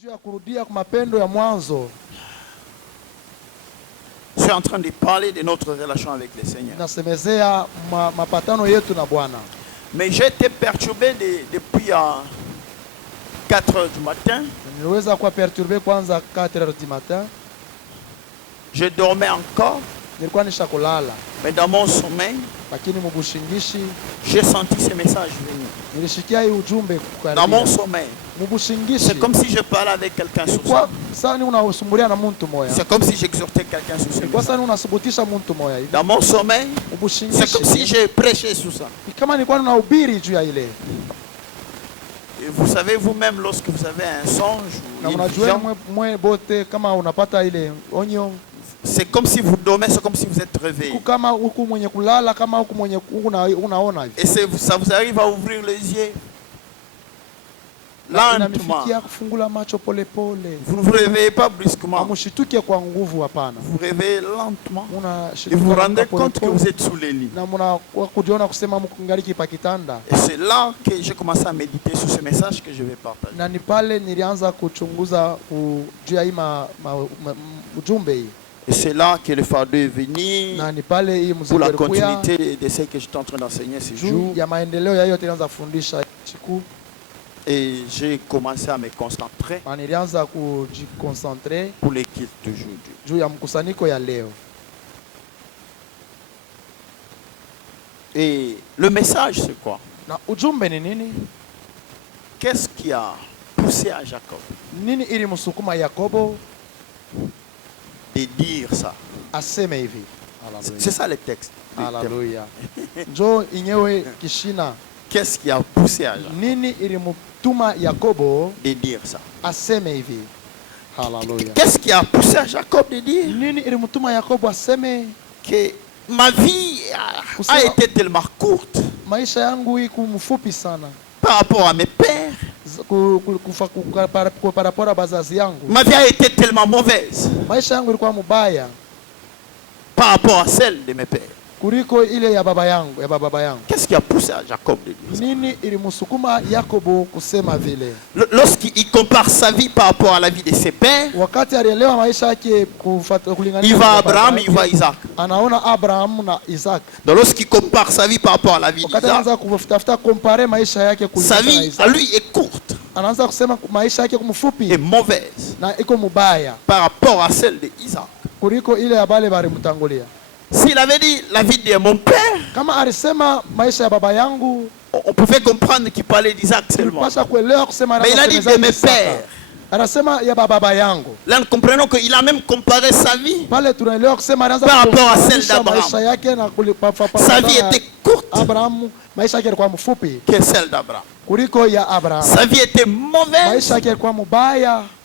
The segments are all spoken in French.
Je suis en train de parler de notre relation avec le Seigneur. Mais j'ai été perturbé depuis 4 heures du matin. Je dormais encore. Mais dans mon sommeil, j'ai senti ces messages venir. Dans mon sommeil, c'est comme si je parlais avec quelqu'un sur ça. C'est comme si j'exhortais quelqu'un sur ce message. Dans mon sommeil, c'est comme si je prêchais sur ça. Et vous savez vous-même, lorsque vous avez un songe ou une vision, c'est comme si vous dormez, c'est comme si vous êtes réveillé. Et ça vous arrive à ouvrir les yeux lentement. Vous ne vous réveillez pas brusquement. Vous vous réveillez lentement. Et vous vous rendez compte que vous êtes sous les lits. Et c'est là que j'ai commencé à méditer sur ce message que je vais partager. Et c'est là que le fardeau est venu pour la continuité de ce que j'étais en train d'enseigner ce jour. Et j'ai commencé à me concentrer pour les cultes d'aujourd'hui. Et le message, c'est quoi? Qu'est-ce qui a poussé à Jacob de dire ça? C'est ça le texte. Alléluia. Qu'est-ce qui a poussé à Jacob de dire ça? Qu'est-ce qui a poussé à Jacob de dire que ma vie a été tellement courte par rapport à mes pères? Ma vie a été tellement mauvaise par rapport à celle de mes pères. Qu'est-ce qui a poussé à Jacob de dire ça? Lorsqu'il compare sa vie par rapport à la vie de ses pères, il va à Abraham, il va à Isaac. Donc lorsqu'il compare sa vie par rapport à la vie d'Isaac, sa vie à lui est courte et mauvaise par rapport à celle d'Isaac. S'il avait dit la vie de mon père, on pouvait comprendre qu'il parlait d'Isaac seulement. Mais il a dit de mes pères. Là, nous comprenons qu'il a même comparé sa vie par rapport à celle d'Abraham. Sa vie était courte que celle d'Abraham. Sa vie était mauvaise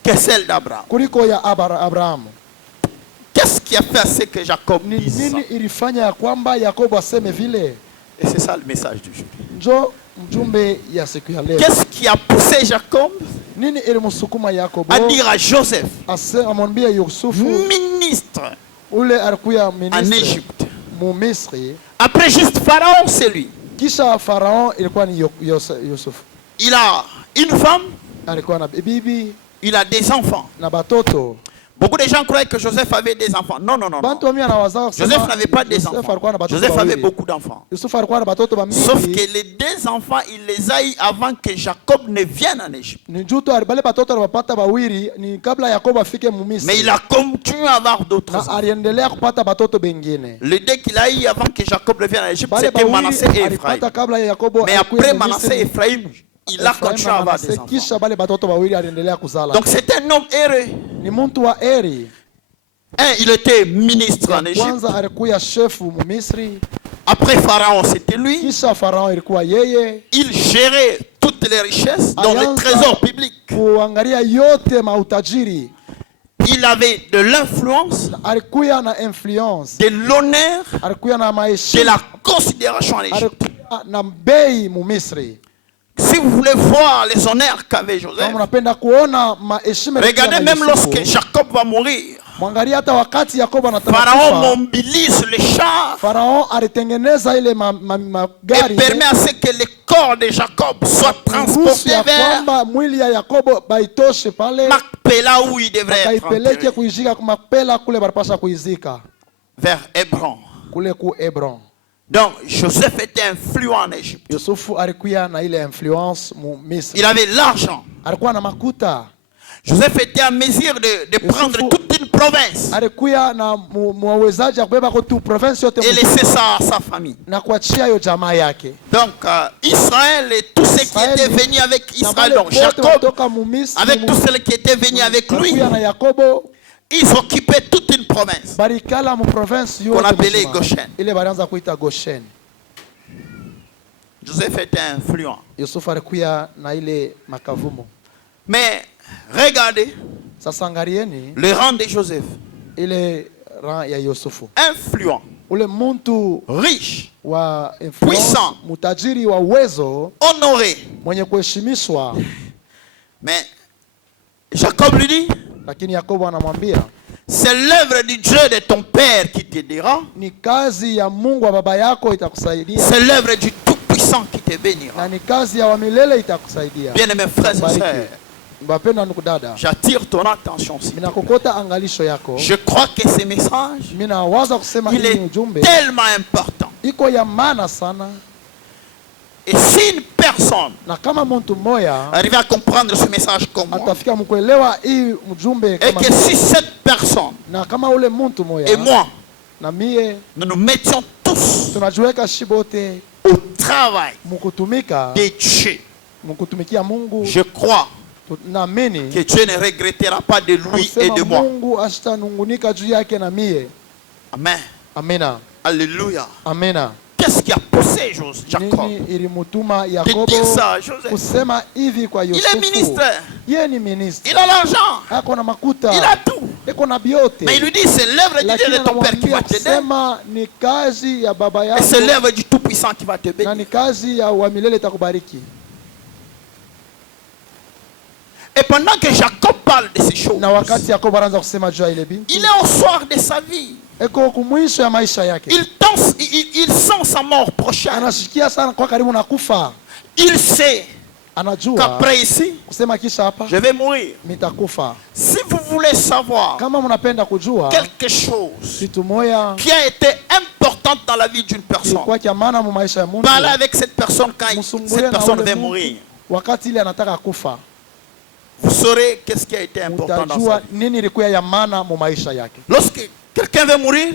que celle d'Abraham. Qu'est-ce qui a fait à ce que Jacob dise ça? Et c'est ça le message du jour. Qu'est-ce qui a poussé Jacob à dire à Joseph, ministre en Égypte? Après juste Pharaon, c'est lui. Il a une femme, il a des enfants. Beaucoup de gens croyaient que Joseph avait des enfants. Non, non, non, non. Joseph n'avait pas des enfants. Joseph avait beaucoup d'enfants. Sauf que les 2 enfants, il les a eu avant que Jacob ne vienne en Égypte. Mais il a continué à avoir d'autres enfants. Les 2 qu'il a eu avant que Jacob ne vienne en Égypte, c'était Manassé et Ephraïm. Mais après Manassé et Ephraïm, il a continué à avoir des enfants. Donc c'est un homme heureux. Il était ministre en Égypte. Après Pharaon, c'était lui. Il gérait toutes les richesses, dans les trésors publics. Il avait de l'influence, de l'honneur, de la considération en Égypte. Si vous voulez voir les honneurs qu'avait Joseph, regardez même lorsque Jacob va mourir. Pharaon mobilise les chars et permet à ce que les corps de Jacob soient transportés vers Macpéla où il devrait être vers Hébron. Donc Joseph était influent en Égypte. Il avait l'argent. Joseph était en mesure de prendre toute une province et laisser ça à sa famille. Donc Israël et tous ceux qui étaient venus avec Israël, donc Jacob, avec tous ceux qui étaient venus avec lui, ils occupaient toute une province qu'on appelait Goshen. Joseph était influent. Mais regardez le rang de Joseph. Influent, riche, puissant, honoré. Mais Jacob lui dit, c'est l'œuvre du Dieu de ton père qui t'aidera. C'est l'œuvre du Tout-Puissant qui te bénira. Bien-aimés frères et sœurs, j'attire ton attention. Je crois que ce message, il est tellement important. Et si une personne arrive à comprendre ce message comme moi, et que si cette personne et moi, nous nous mettions tous au travail de Dieu, je crois que Dieu ne regrettera pas de lui et de moi. Amen. Alléluia. Qu'est-ce qui a poussé Jacob de dire ça à Joseph? Il est ministre. Il a l'argent. Il a tout. Mais il lui dit, c'est l'œuvre du Dieu de ton père qui va t'aider. Et c'est l'œuvre du Tout-Puissant qui va te bénir. Et pendant que Jacob parle de ces choses, il est au soir de sa vie. Il sent sa mort prochaine. Il sait qu'après ici, je vais mourir. Si vous voulez savoir quelque chose qui a été important dans la vie d'une personne, parlez avec cette personne quand cette personne va mourir. Vous saurez qu'est-ce qui a été important dans sa vie. Lorsque quelqu'un veut mourir,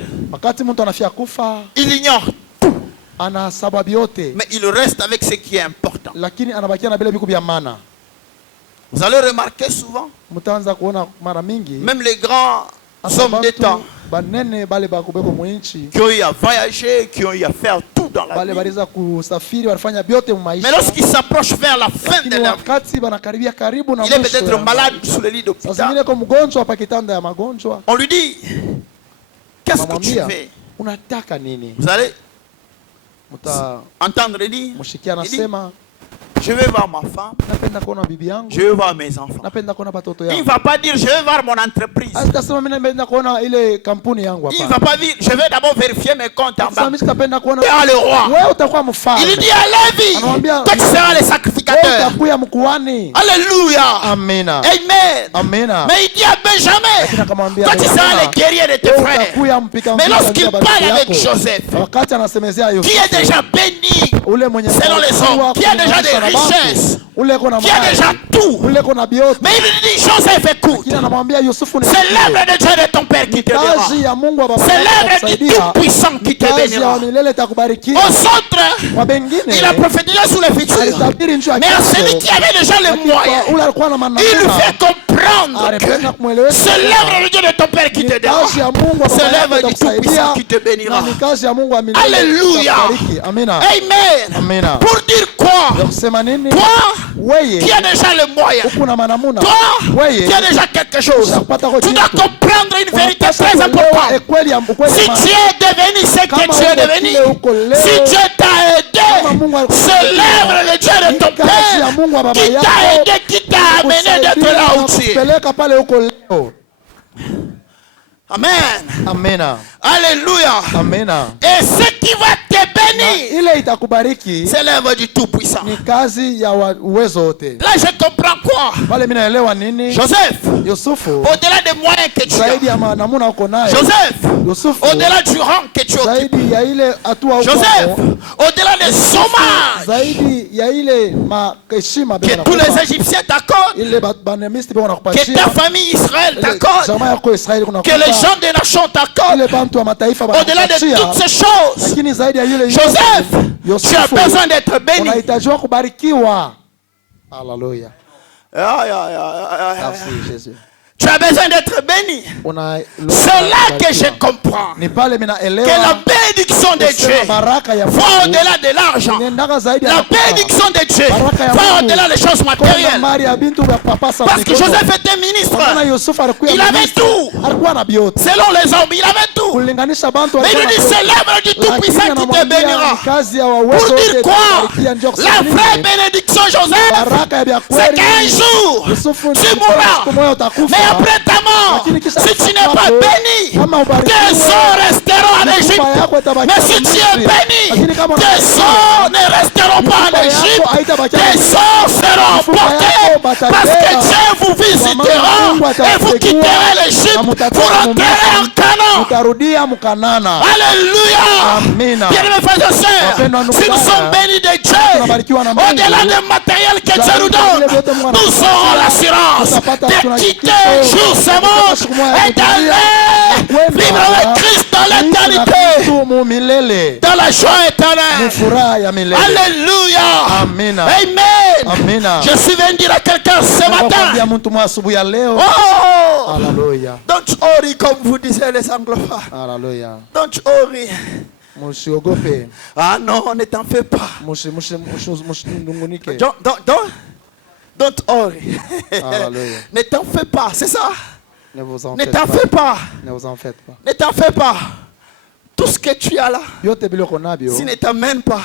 il ignore tout. Mais il reste avec ce qui est important. Vous allez remarquer souvent, même les grands hommes d'État qui ont eu à voyager, qui ont eu à faire tout dans la vie, mais lorsqu'ils s'approchent vers la fin de leur vie, il est peut-être malade sous le lit d'hôpital. On lui dit, qu'est-ce que tu fais? Vous allez entendre dire, je vais voir ma femme, je vais voir mes enfants. Il ne va pas dire, je vais voir mon entreprise. Il ne va pas dire, je vais d'abord vérifier mes comptes en banque. Tu es le roi. Il dit à Lévi, toi tu seras le sacrificateur. Alléluia. Amen. Mais il dit à Benjamin, toi tu seras le guerrier de tes frères. Mais lorsqu'il parle avec Joseph, qui est déjà béni selon les hommes, qui a déjà des richesses, qui a déjà tout, mais il lui dit, Joseph, écoute, c'est l'œuvre de Dieu de ton père qui te bénira. C'est l'œuvre du Tout-Puissant qui te bénira. Aux autres, il a prophétisé sur le futur, mais à celui qui avait déjà les moyens, il lui fait comprendre que c'est l'œuvre de Dieu de ton père qui te bénira. C'est l'œuvre du Tout-Puissant qui te bénira. Alléluia. Amen. Pour dire quoi? Toi qui as déjà le moyen, toi qui as déjà quelque chose, tu dois comprendre une vérité très importante. Si tu es devenu ce que tu es devenu, si Dieu t'a aidé, c'est l'œuvre de Dieu de ton père qui t'a aidé, qui t'a amené d'être là où tu es. Amen. Amen. Alléluia. Amen. Et ce qui va te bénir, ile itakubariki, c'est l'œuvre du Tout-Puissant. Ni kazi ya uwezo wote. Là je comprends quoi? Pale mimi naelewa nini? Joseph, Yusufu, au-delà des moyens que tu as. Zaidi ya namuna uko nayo. Joseph, Yusufu, au-delà du rang que tu occupes. Zaidi ya ile hatua uko. Joseph, au-delà des hommages. Zaidi ya ile heshima que tous les Égyptiens t'accordent. Ile banemisti bwana kupatia. Que ta famille Israël t'accorde. Que les gens des nations t'accordent. Au-delà de toutes ces choses, Joseph, tu as besoin d'être béni. Alléluia. Merci Jésus. Tu as besoin d'être béni. C'est là que je comprends que la bénédiction de Dieu va au-delà de l'argent. La bénédiction de Dieu va au-delà des choses matérielles. Parce que Joseph était ministre. Il avait tout. Selon les hommes, il avait tout. Mais il dit c'est l'œuvre du Tout-Puissant qui te bénira. Pour dire quoi? La vraie bénédiction, Joseph, c'est qu'un jour, tu mourras. Mais après ta mort, si tu n'es pas béni, tes os resteront en Égypte. Mais si tu es béni, tes os ne resteront pas en Égypte. Tes os seront emportés parce que Dieu vous visitera et vous quitterez l'Égypte pour entrer en Canaan. Alléluia. Bien-aimés frères et sœurs, si nous sommes bénis de Dieu, au-delà du matériel que Dieu nous donne, nous aurons l'assurance de quitter jour ce monde et d'aller vivre avec Christ dans l'éternité, dans la joie éternelle. Alléluia. Amen. Amen. Je suis venu dire à quelqu'un ce matin. Oh, Alléluia. Don't worry, comme vous disiez les anglophones. Alléluia. Don't worry. Ah non, ne t'en fais pas. Don't worry. Ne t'en fais pas, c'est ça? Ne t'en fais pas. Ne vous en faites pas. Ne t'en fais pas. Tout ce que tu as là, si ne t'amène pas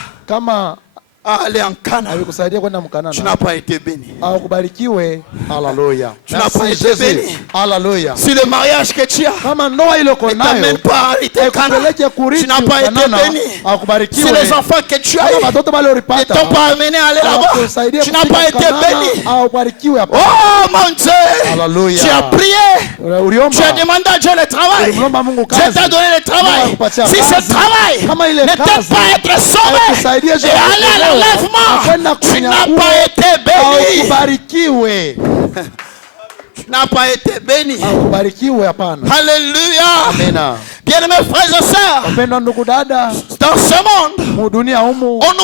à aller en Canaan, tu n'as pas été béni. Alléluia. Tu n'as pas été béni. Alléluia. Si le mariage que tu as ne t'amène pas à aller en Canaan, tu n'as pas été béni. Si les enfants que tu as ne t'ont pas amené à aller là-bas, tu n'as pas été béni. Oh mon Dieu, tu as prié, tu as demandé à Dieu le travail, Dieu t'a donné le travail. Si ce travail ne t'aide pas à être sauvé et aller à l'enlèvement, tu n'as pas été béni. Tu n'as pas été béni. Alléluia. Bien-aimés frères et sœurs, dans ce monde, on nous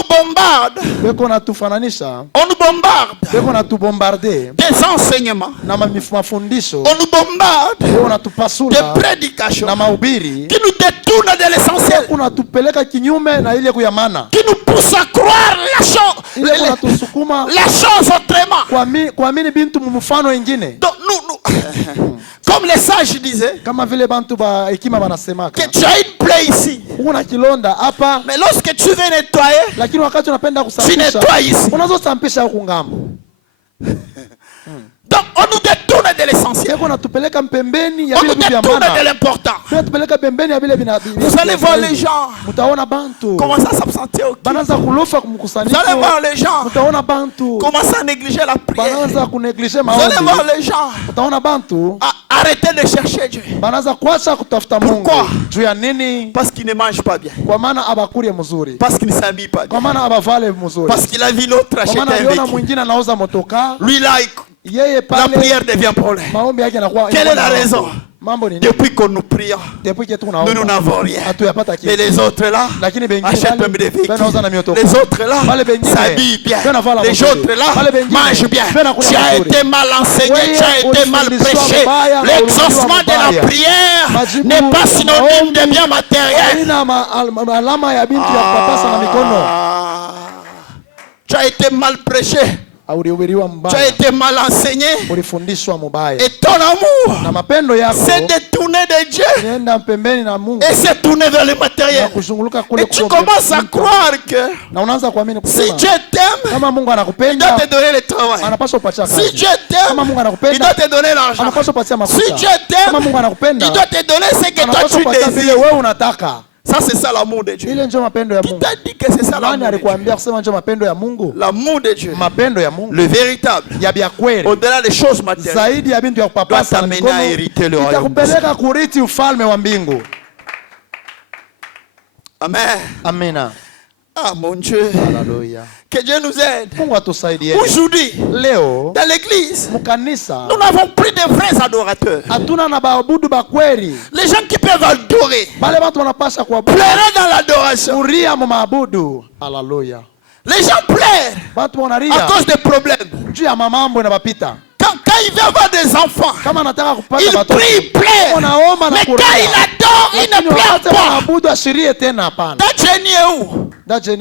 bombarde. On nous bombarde des enseignements. On nous bombarde des prédications qui nous détournent de l'essentiel, qui nous poussent à croire la chose autrement. Donc nous, comme les sages disaient, que tu as une plaie ici. Mais lorsque tu veux nettoyer, tu nettoies ici. Donc on nous détourne de l'essentiel. On nous détourne de l'important. Vous allez voir les gens commencer à s'absenter au culte. Vous allez voir les gens commencer à négliger la prière. Vous allez voir les gens arrêter de chercher Dieu. Pourquoi? Parce qu'il ne mange pas bien. Parce qu'il ne s'habille pas bien. Parce qu'il a vu l'autre acheter un véhicule. Lui là, la prière devient problème. Quelle est la raison? Depuis qu'on nous prie, nous n'avons rien. Et les autres là achètent même des véhicules. Les autres là s'habillent bien. Les autres là mangent bien. Tu as été mal enseigné, tu as été mal prêché. L'exaucement de la prière n'est pas synonyme de bien matériel. Tu as été mal prêché. Tu as été mal enseigné. Et ton amour s'est détourné de Dieu et s'est tourné vers le matériel. Et tu commences à croire que si Dieu t'aime, il doit te donner le travail. Si Dieu t'aime, il doit te donner l'argent. Si Dieu t'aime, il doit te donner ce que toi tu désires. Ça c'est ça l'amour de Dieu. Qui t'a dit que c'est ça l'amour de Dieu? L'amour de Dieu, le véritable, au-delà des choses matérielles, doit t'amener à hériter le royaume. Amen. Amen. Ah mon Dieu. Alléluia. Que Dieu nous aide. Aujourd'hui, dans l'église, nous n'avons plus de vrais adorateurs. Les gens qui peuvent adorer, pleurer dans l'adoration. Alléluia. Les gens pleurent à cause des problèmes. Quand il veut avoir des enfants, il prie, il plaît. Mais quand il adore, il ne pleure pas. Ta Jenny est où? Tu es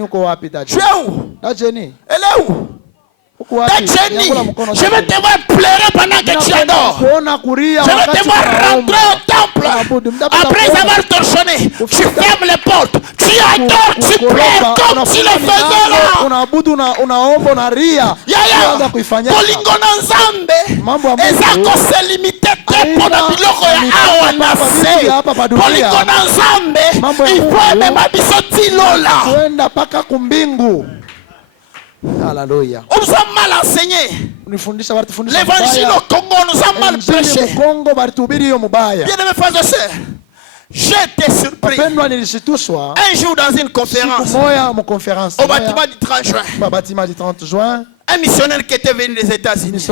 où? Elle est où? Ta Jenny, je vais te voir pleurer pendant que tu adores. Je vais te voir rentrer au temple. Après avoir torchonné, tu fermes les portes. Tu adores, tu pleures comme tu le faisais là. Yaya, Polingo Nzambe, ezako se limite te pona biloko ya awa na se. Polingo Nzambe, il faut aimer ma bisoti lola. Alléluia. On nous a mal enseigné. L'évangile au Congo nous a mal prêché. Bien-aimés frères et sœurs, j'étais surpris. Un jour dans une conférence au bâtiment du 30 juin, un missionnaire qui était venu des États-Unis. Bruce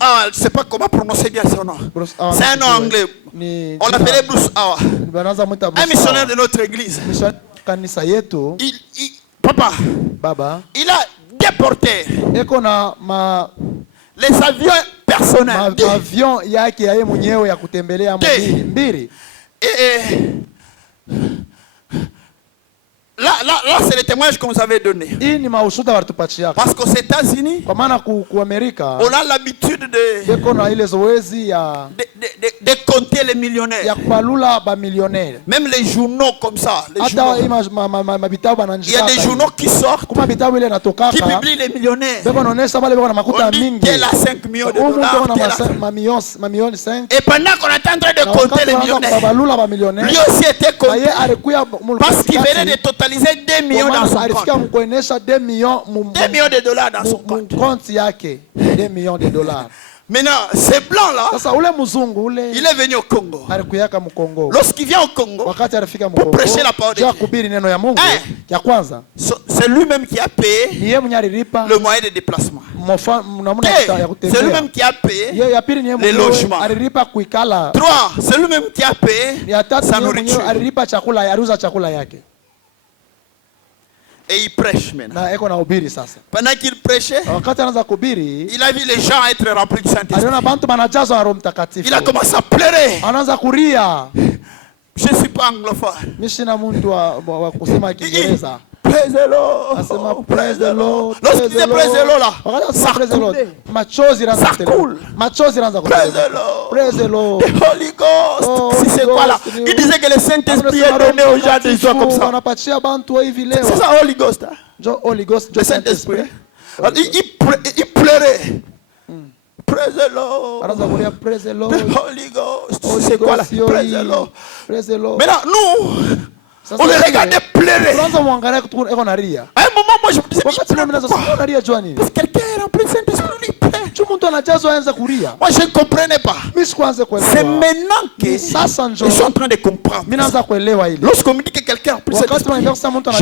Howard, je ne sais pas comment prononcer bien son nom. C'est un nom anglais. On l'appelait Bruce Howard. Un missionnaire de notre église. Papa, Baba, il a déporté les avions personnels. Là, c'est le témoignage qu'on nous avait donné. Parce qu'aux États-Unis, on a l'habitude de compter les millionnaires. Même les journaux comme ça. Il y a des journaux qui sortent, qui publient les millionnaires. On dit tel a 5 millions de dollars. Et pendant qu'on est en train de compter les millionnaires, lui aussi était compté. Parce qu'il venait de totaliser 2 millions dans son compte. 2 millions de dollars dans son compte. 2 millions de dollars. Maintenant, ce blanc-là, il est venu au Congo. Lorsqu'il vient au Congo pour prêcher la parole de Dieu, c'est lui-même qui a payé le moyen de déplacement. C'est lui-même qui a payé les logements. 3, c'est lui-même qui a payé sa nourriture. Et il prêche maintenant. Pendant qu'il prêchait, il a vu les gens être remplis du Saint-Esprit. Il a commencé à pleurer. Je ne suis pas anglophone. Praise the Lord. Praise the Lord. Lorsqu'il disait praise the Lord là, ça coule. Praise the Lord. The Holy Ghost. C'est quoi là? Il disait que le Saint-Esprit est donné aux gens des gens comme ça. C'est ça Holy Ghost. Le Saint-Esprit. Il pleurait. Praise the Lord. The Holy Ghost. C'est quoi là? Praise the Lord. Maintenant nous, on les regardait pleurer. À un moment, moi je me disais, parce que quelqu'un est rempli de Saint-Esprit, il pleure. Moi je ne comprenais pas. C'est maintenant que je suis en train de comprendre. Lorsqu'on me dit que quelqu'un est rempli de Saint-Esprit, je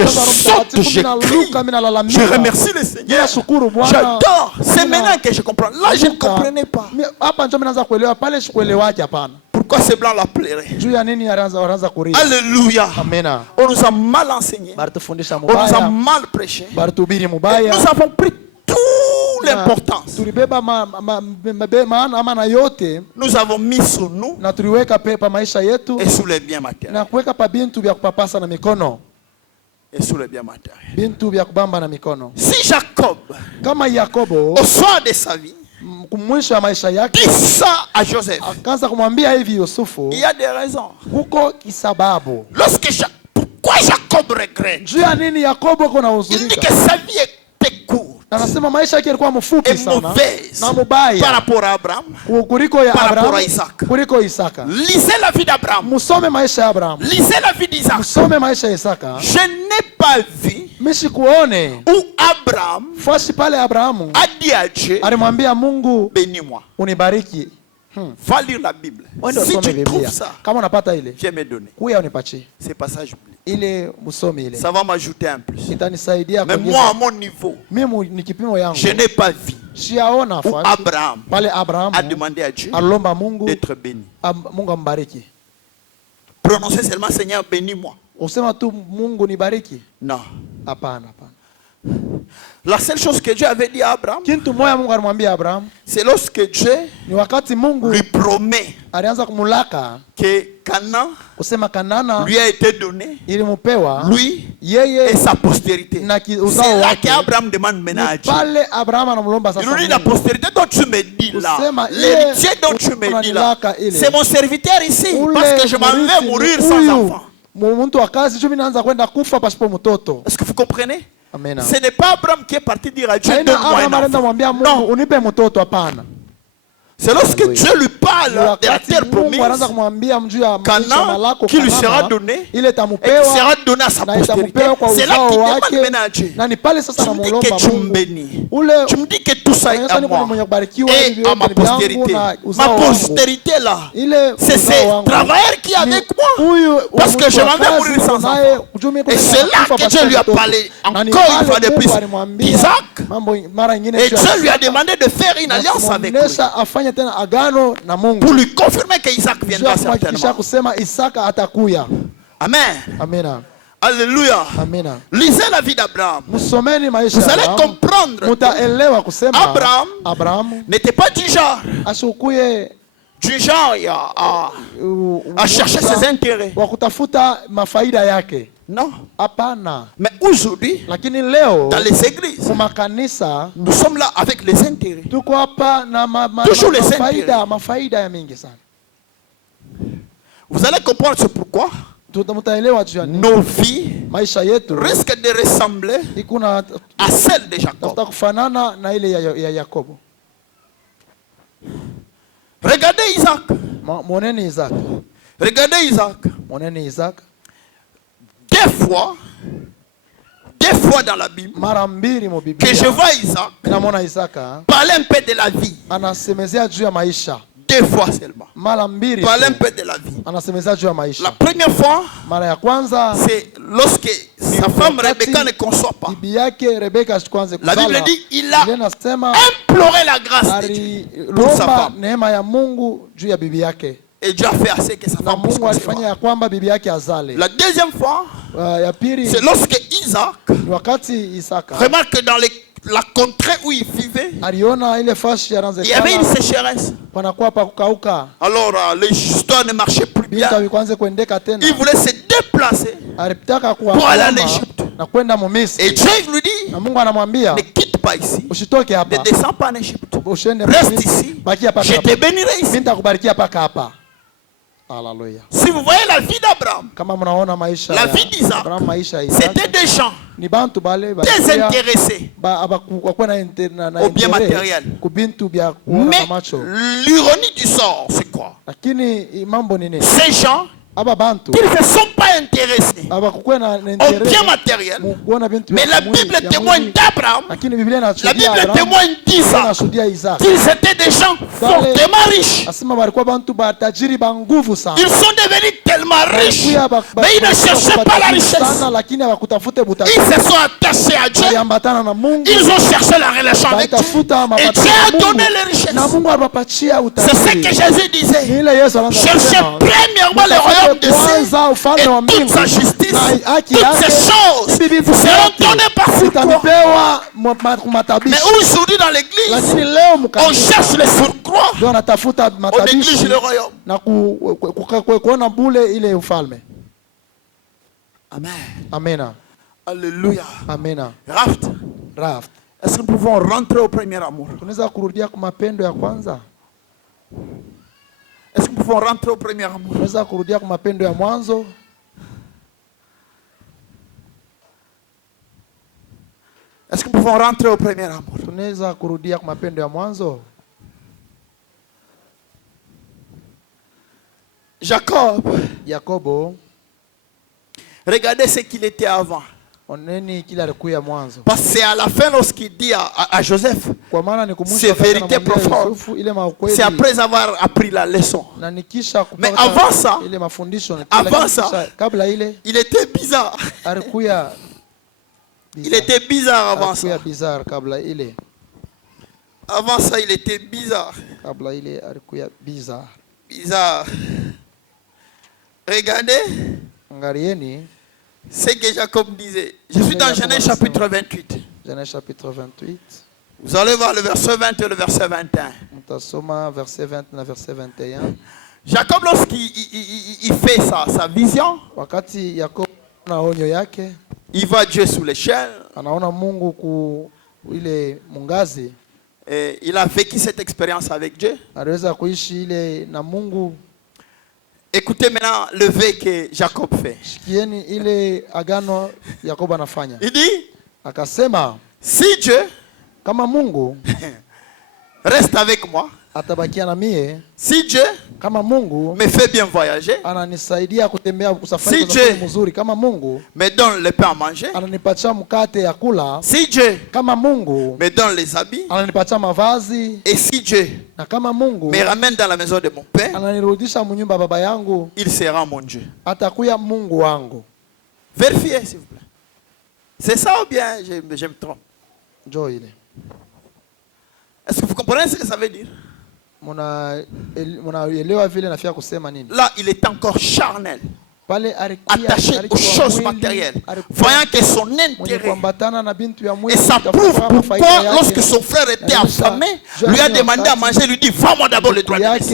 saute, je crie, je remercie le Seigneur. J'adore. C'est maintenant que je comprends. Là je ne comprenais pas. Pourquoi ces blancs l'a pleuré? Alléluia. On nous a mal enseigné. On nous a mal prêché. Et nous avons pris toute l'importance. Nous avons mis sur nous et sur les biens matériels. et sous le bien matériel. Bintu vya kubamba na mikono. Si Jacob, kama Yakobo, au soir de sa vie, kumwisho ya maisha yake, dit ça à Joseph, akaanza kumwambia hivi Yusufu, il y a des raisons. kuko kisababu. Pourquoi Jacob regrette? Juu ya nini Yakobo kuna Il dit huzunika? que sa vie était courte. Anasema maisha yake yalikuwa mfupi sana Mauvaise na mubaya par rapport à Abraham, kuliko ya par rapport Abraham, à Isaac. kuliko Isaka. Lisez la vie d'Abraham. Musome maisha ya Abraham. Lisez la vie d'Isaac. Musome maisha ya Isaka. Je n'ai pas vu Mishikuone où Abraham fasi pale Abrahamu a dit à Dieu, alimwambia Mungu, bénis-moi. unibariki. Va lire la Bible. Si tu trouves ça, kama unapata ile, viens me donner. kuya unipatie Ces passages bibliques. ile, musome ile. Ça va m'ajouter un plus. Itanisaidia. Mais moi, à mon niveau, mimi ni kipimo yangu. je n'ai pas vu Siaona où fasi Abraham pale Abrahamu a demandé à Dieu alomba Mungu d'être béni. Mungu ambariki. Prononcez seulement Seigneur, bénis-moi. Usema tu Mungu nibariki? Non. Hapana, hapana. La seule chose que Dieu avait dit à Abraham, Kitu moja Mungu alimwambia Abraham, c'est lorsque Dieu ni wakati Mungu lui promet alianza kumulaka que Canaan usema Kanana lui a été donné, ilimupewa lui et yeye sa postérité. na C'est uzao là wake. qu'Abraham demande maintenant à Dieu. Pale Abraham anamlomba Il sasa nous dit la Mungu, postérité dont tu me dis là, Usema, l'héritier dont tu me dis là, c'est mon serviteur ici, parce que je m'en vais mourir sans enfant. mtu wa kazi juu mimi naanza kwenda kufa pasipo mtoto. Est-ce que vous comprenez? Amena. Ce n'est pas Abraham qui est parti dire à Dieu, Haina donne-moi Abraham un anaenda enfant. mwambia Mungu Non, unipe mtoto, hapana. c'est lorsque Alléluia. Dieu lui parle de la Wakati terre Mungu promise, anaanza kumwambia mjuu ya Canaan, malako qui lui sera Kanana, donné, ile et qui tamupewa sera donné à sa na postérité. itamupewa kwa C'est là uzao qu'il demande wake. maintenant à Dieu. Na ni pale sasa Tu me dis namulomba que tu me Mungu. bénis. Ule Tu me dis que tout ça est à moi et à ma postérité. Ma postérité là, c'est ces travailleurs qui sont avec moi. Parce que je m'en vais mourir sans enfant. Et c'est là que Dieu lui a parlé encore une fois de plus d'Isaac. Et Dieu lui a demandé de faire une alliance avec lui afanye tena agano na Mungu pour lui confirmer que Isaac viendra certainement. kusema Isaka atakuya. Amen. Amina. Alléluia. Amina. Lisez la vie d'Abraham. Musomeni maisha Vous allez comprendre. mutaelewa kusema Abraham n'était pas du genre ashukuye à chercher ses intérêts. wa kutafuta mafaida yake. Non. Hapana. Mais aujourd'hui, Lakini leo dans les églises, kwa makanisa nous sommes là avec les intérêts. tuko hapa na Toujours les intérêts. mafaida ya mingi sana. Vous allez comprendre ce pourquoi Mutaelewa juu ya nini nos vies maisha yetu risquent de ressembler ikuna à celle de Jacob. tafuta kufanana na ile ya Yakobo. Regardez Isaac. Moneni Isaac. Regardez Isaac. Moneni Isaac. Des fois dans la Bible, Mara mbili mu Biblia que je vois Isaac namona Isaka parler un peu de la vie. anasemezea juu ya maisha. Deux fois seulement. Mara mbili Parler un peu de la vie. anasemezea juu ya maisha. La première fois, Mara ya kwanza c'est lorsque sa femme Rebecca ne conçoit pas. bibi yake Rebeka kwanza La kuzala. Bible dit il a Inasema imploré la grâce de Dieu pour sa alilomba femme. neema ya Mungu juu ya bibi yake. Et Dieu a fait assez que sa Na femme puisse Mungu alifanya concevoir. ya kwamba bibi yake azale. La deuxième fois, Ya pili c'est lorsque Isaac ni wakati Isaka remarque que dans la contrée où il vivait, aliona ile fashi ya il y avait une sécheresse. panakuwa pa kukauka. Alors les histoires ne marchaient plus bien. Bintu vikwanze kuendeka tena. Il voulait se déplacer Alitaka pour aller en Égypte. na kwenda Et Misri. Dieu lui dit, Na Mungu anamwambia ne quitte pas ici, usitoke ne hapa. descends pas en Égypte. Usiende Reste Misri. ici, Bakia paka je hapa. te bénirai Mimi ici. nitakubarikia paka hapa. Haleluya. Si vous voyez la vie d'Abraham, Kama mnaona maisha la ya vie d'Isaac, Abraham, maisha ya Isaka, c'était des gens ni bantu bale désintéressés abakuwa na au bien matériel. kubintu bya kuona Mais na macho. l'ironie du sort, c'est quoi? Lakini mambo ni nini? Ces gens, Aba bantu ils ne sont pas intéressés abakuwa na au bien matériel. kuona bintu Mais la Bible témoigne d'Abraham, lakini Biblia la inashuhudia Bible Abraham, témoigne d'Isaac, inashuhudia Isaka. qu'ils étaient des gens fortement riches. Asema walikuwa bantu batajiri ba nguvu sana. Ils sont devenus tellement riches, mais ils ne cherchaient pas la richesse. Lakini hawakutafute Ils butajiri. se sont attachés à Dieu. Waliambatana na Mungu. Ils ont cherché la relation avec Dieu. Tafuta Et mapatano Dieu a na donné Mungu. les richesses. Na Mungu aliwapatia C'est ce utajiri. que Jésus disait. Ni ile Yesu anaanza Cherchez kusema, premièrement le royaume de Dieu kwanza ufalme wa et toute mbingu sa justice. na haki Toutes yake. ces choses Hivi vitu seront vyote données par surcroît. zitanipewa Mais matabishi. aujourd'hui dans l'église, Lakini leo on mkanisa cherche le surcroît, ndio anatafuta on matabishi néglige le royaume. na kuona bule ile ufalme. Amen. Amina. Alléluia. Amena. Raft. Raft. Est-ce que nous pouvons rentrer au premier amour? Tunaweza kurudia kwa mapendo ya kwanza? Est-ce que nous pouvons rentrer au premier amour? Tunaweza kurudia kwa mapendo ya mwanzo? Est-ce que nous pouvons rentrer au premier amour? Tunaweza kurudia kwa mapendo ya mwanzo? Jacobo, regardez ce qu'il était avant. Oneni kile alikuwa mwanzo. Parce que c'est à la fin lorsqu'il dit à Joseph, c'est vérité profonde. C'est après avoir appris la leçon. Mais avant ça, il était bizarre. Il était bizarre avant ça. Avant ça, il était bizarre. Bizarre. Regardez ce que Jacob disait. Je suis dans Genèse chapitre 28. Genèse chapitre 28. Vous allez voir le verset 20 et le verset 21. Verset 20 et verset 21. Jacob, lorsqu'il fait sa vision, il voit Dieu sous l'échelle. Et il a vécu cette expérience avec Dieu. Écoutez maintenant le vœu que Jacob fait. Il dit, si Dieu reste avec moi, si Dieu me fait bien voyager, si Dieu me donne le pain à manger, si Dieu me donne les habits, et si Dieu me ramène dans la maison de mon père, il sera mon Dieu. Vérifiez s'il vous plaît. C'est ça ou bien je me trompe? Est-ce que vous comprenez ce que ça veut dire? Là, il est encore charnel, attaché aux choses matérielles, voyant que son intérêt, et ça prouve pourquoi lorsque son frère était affamé, lui a demandé à manger, lui dit, vends-moi d'abord le droit de naissance.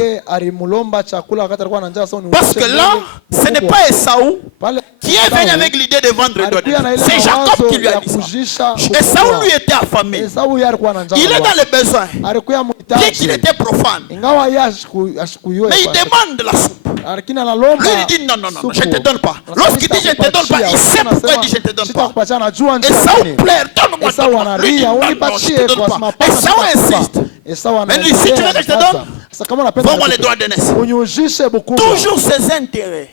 Parce que là, ce n'est pas Esaü qui est venu avec l'idée de vendre le droit de naissance. C'est Jacob qui lui a dit ça. Esaü lui était affamé, il est dans le besoin, bien qu'il était profane, mais il demande la soupe. Lui il dit non, je ne te donne pas. Lorsqu'il dit je ne te donne pas, il sait pourquoi il dit je ne te donne pas. Esaü pleure, donne-moi. Lui dit non, je ne te donne pas. Esaü insiste. Mais lui, si tu veux que je te donne, vends-moi les droits de naissance. Toujours ses intérêts.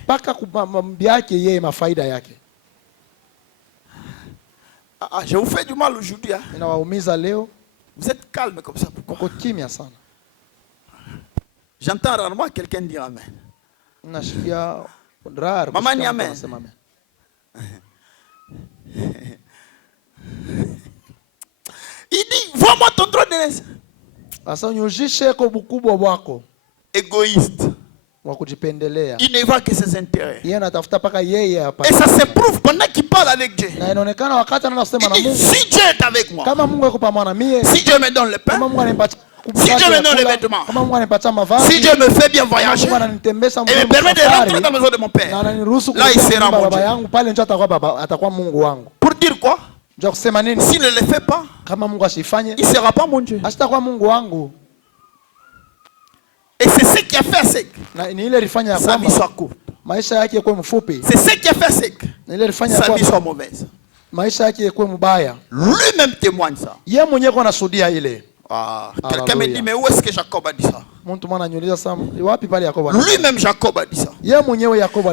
Je vous fais du mal aujourd'hui. Vous êtes calme comme ça. Pourquoi? J'entends rarement quelqu'un dire amen. Maman dit amen. Il dit, vends-moi ton droit de naissance. Égoïste. Il ne voit que ses intérêts. Et ça se prouve pendant qu'il parle avec Dieu. Il dit, si Dieu est avec moi, si Dieu me donne le pain, si Dieu me donne les vêtements, si Dieu me fait bien voyager et me permet de rentrer dans la maison de mon père, là il sera mon Dieu. Pour dire quoi? S'il ne le fait pas, il ne sera pas mon Dieu. Et c'est ce qui a fait sec. Sa vie soit courte. C'est ce qui a fait sec. Sa vie soit mauvaise. Lui-même témoigne ça. Quelqu'un me dit, mais où est-ce que Jacob a dit ça? Lui-même Jacob a dit ça.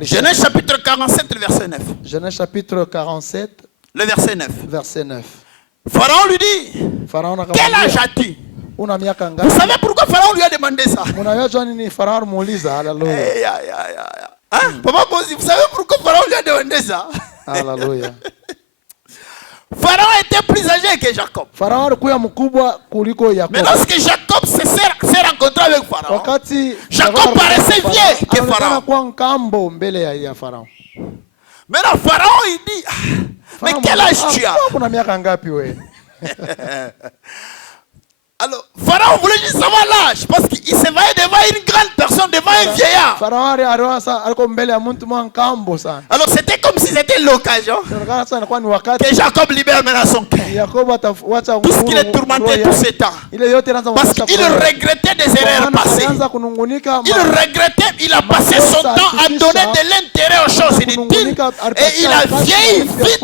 Genèse chapitre 47, le verset 9. Genèse chapitre 47, le verset 9. Verset 9. Pharaon lui dit, quel âge as-tu? Vous savez pourquoi Pharaon lui a demandé ça? Papa Bosi, vous savez pourquoi Pharaon lui a demandé ça? Alléluia. Pharaon était plus âgé que Jacob. Mais lorsque Jacob s'est rencontré avec Pharaon, Jacob paraissait vieux que Pharaon. Maintenant Pharaon il dit, mais quel âge tu as? Alors Pharaon voulait juste savoir l'âge parce qu'il se voyait devant une grande personne, devant un vieillard. Alors c'était comme si c'était l'occasion que Jacob libère maintenant son cœur. Tout ce qu'il est tourmenté tout ce temps. Parce qu'il regrettait des erreurs passées. Il regrettait, il a passé son temps à donner de l'intérêt aux choses inutiles. Et il a vieilli vite.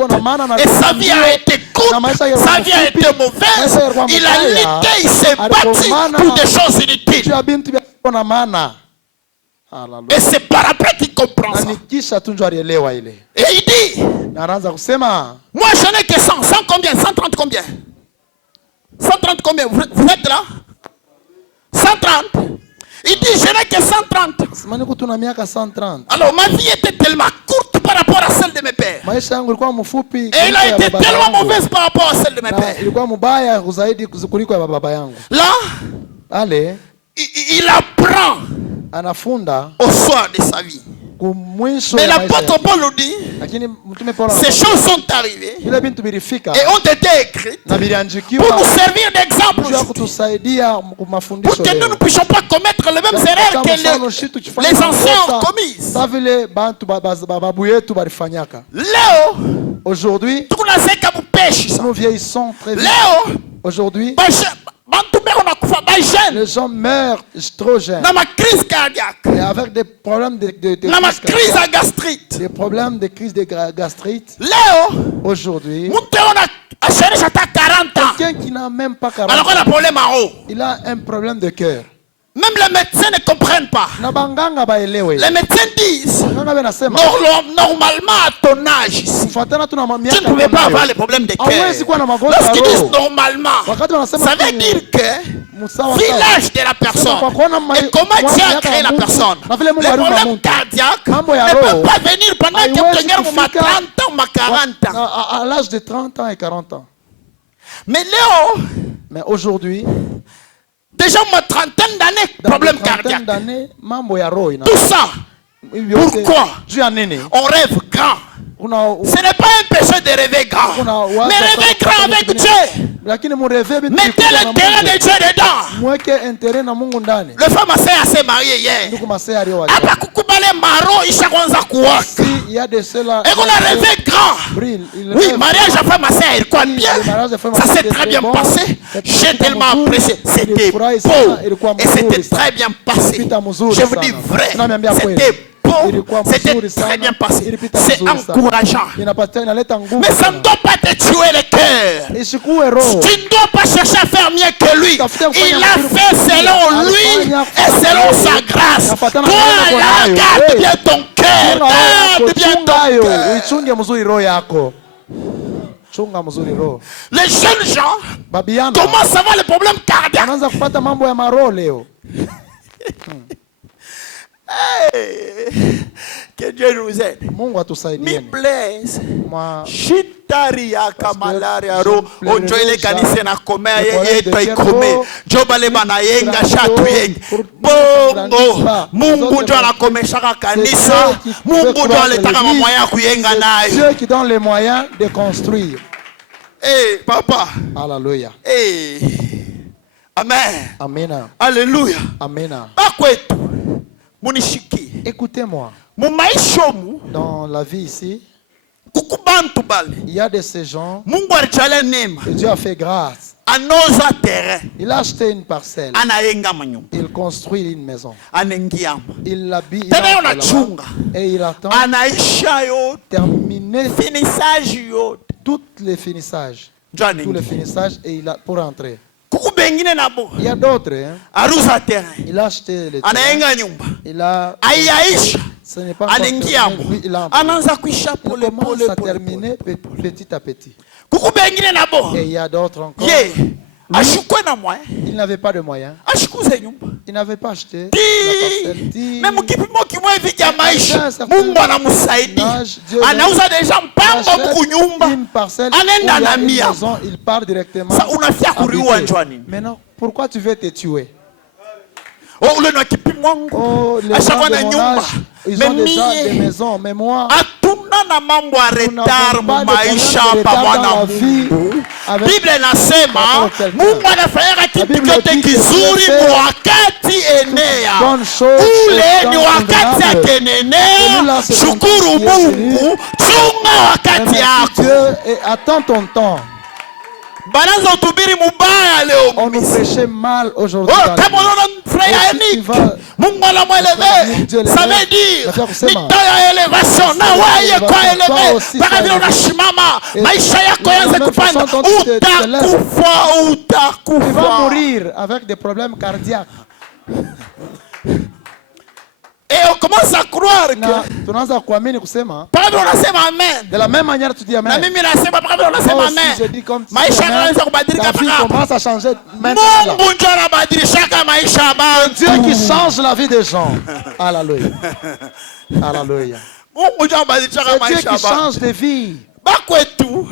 Et sa vie a été courte. Sa vie a été mauvaise. Il a lutté, il s'est battu pour des choses inutiles. Et c'est par après qu'il comprend ça. Et il dit, moi je n'ai que 100. 100 combien? 130 combien? 130 combien? Vous êtes là? 130. Il dit, je n'ai que 130. Alors ma vie était tellement courte par rapport à celle de mes pères. Et elle a été tellement mauvaise par rapport à celle de mes pères. Là, il apprend au soir de sa vie. Mais l'apôtre Paul nous dit, ces choses sont arrivées et ont été écrites pour nous servir d'exemple pour que nous ne puissions pas commettre les mêmes erreurs que les anciens ont commises. Léo, aujourd'hui, nous vieillissons très vite. Léo, aujourd'hui, les gens meurent trop jeunes. Dans ma crise cardiaque. Et avec des problèmes de crise à gastrite. Des problèmes de crise de gastrite. Léo, aujourd'hui, quelqu'un qui n'a même pas 40 ans. Alors il a un problème à eau. Il a un problème de cœur. Même les médecins ne comprennent pas. Les médecins disent, normalement à ton âge, tu ne pouvais pas avoir les problèmes de cœur. Lorsqu'ils disent normalement, ça veut dire que, vu l'âge de la personne, et comment Dieu a créé la personne, les problèmes cardiaques ne peuvent pas venir pendant que tu as 30 ans ou 40 ans. À l'âge de 30 ans et 40 ans. Mais Léo, aujourd'hui, déjà une trentaine d'années, problème cardiaque. Tout ça, pourquoi on rêve grand? Ce n'est pas un péché de rêver grand, mais rêver grand avec Dieu. Mettez l'intérêt de Dieu dedans. Le femme s'est mariée hier. Et qu'on a rêvé grand. Oui, mariage à femme elle quoi bien. Ça s'est très bien passé. J'ai tellement apprécié. C'était beau. Et c'était très bien passé. Je vous dis vrai. C'était c'était très bien passé. C'est encourageant. Mais ça ne doit pas te tuer le cœur. Tu ne dois pas chercher à faire mieux que lui. Il a fait selon lui et selon sa grâce. Toi, là, garde bien ton cœur. Garde bien ton cœur. Les jeunes gens commencent à avoir les problèmes cardiaques. Hey, que Dieu nous aide. Mi bless. Shitaria kamalaria ro. Ojo ile kanisa na komea yeye toikome. Jobale bana yenga shatu yenga. Bongo. Mungu ndio anakomesha kanisa. Mungu ndio aletaka moyens kuyenga nayo. Dieu qui donne les moyens de construire. Eh, papa. Alléluia. Eh. Amen. Amen. Alléluia. Amen. Bakwetu. Écoutez-moi. Dans la vie ici, il y a de ces gens que Dieu a fait grâce. Il a acheté une parcelle. Il construit une maison. Il l'habille et il attend terminer tous les finissages. Tous les finissages et il a pour entrer. Il y a d'autres. Il a acheté les terrains. Il a. Ce n'est pas encore. Il commence à terminer petit à petit. Et il y a d'autres encore. Il n'avait pas de moyens. Il n'avait pas acheté la parcelle. Il part directement. Maintenant, pourquoi tu veux te tuer? Oh, le ils ont déjà des maisons, mais moi, hatuna mambo ya retard mu maisha pamoja na Mungu. Biblia inasema Mungu anafanya kitu chote kizuri wakati enea. Ule ni wakati atenenea. Shukuru Mungu, chunga wakati yako. Attends ton temps. On nous prêchait mal aujourd'hui. Mungu anamweleve. Ça veut dire nitoya elevation na wewe kwa eleve. Mpaka vile unashimama maisha yako yaanze kupanda. Utakufa. Tu vas mourir avec des problèmes cardiaques. Et on commence à croire que tunaanza kuamini kusema Pablo anasema amen. De la même manière tu dis amen. Na mimi nasema Pablo anasema amen. Maisha yanaanza kubadilika mpaka commence à changer maintenant. Mungu ndiye anabadilisha maisha ya watu. Dieu qui change la vie des gens. Alléluia. Alléluia. Mungu ndiye anabadilisha maisha ya watu. Dieu qui change des vies. Bakwetu.